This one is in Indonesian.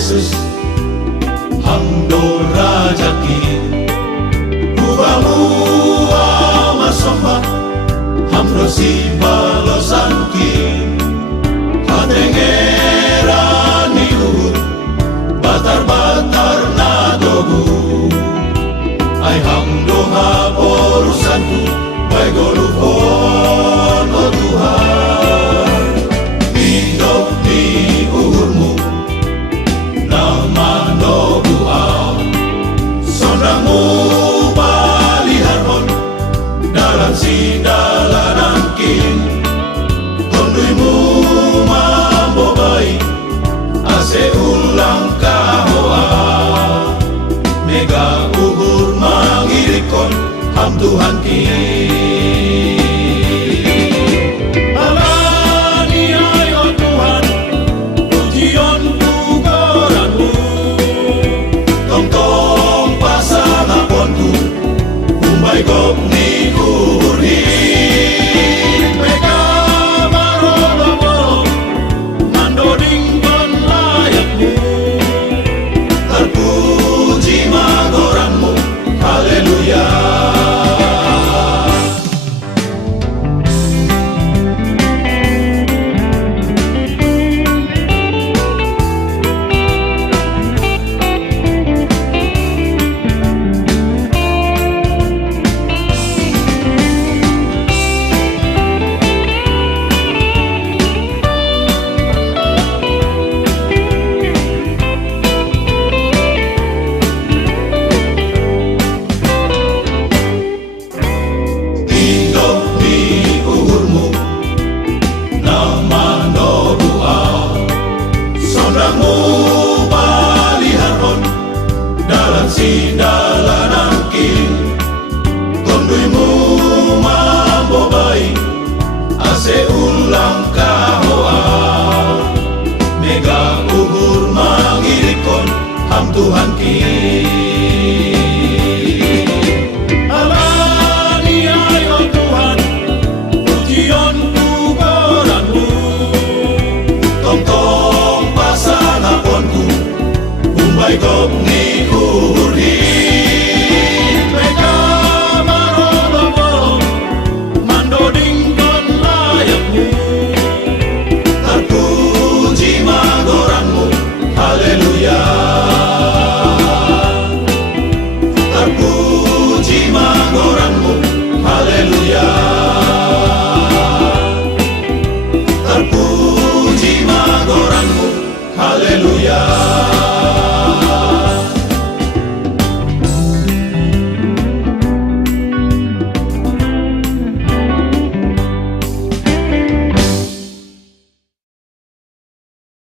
Yesus hamdo rajaki ubamu amasomba hamdo si balosanki hatengera niur batar-batar nadogu ay hamdo haporusanku baik golupon o Tuhan hidup di uhurmu dalanangkin konduimu mambobai ase ulang kahoa mega uhur mangirikon ham Tuhan ki alani ay o Tuhan pujion pugoranmu tong-tong pasang aponku umay gop ni dalanangkin konduimu mambobai ase ulang kahoa mega uhur mangirikon ham Tuhan ki alani ay o Tuhan pujion pugoranmu tong-tong pasang aponku umay gop ni uhur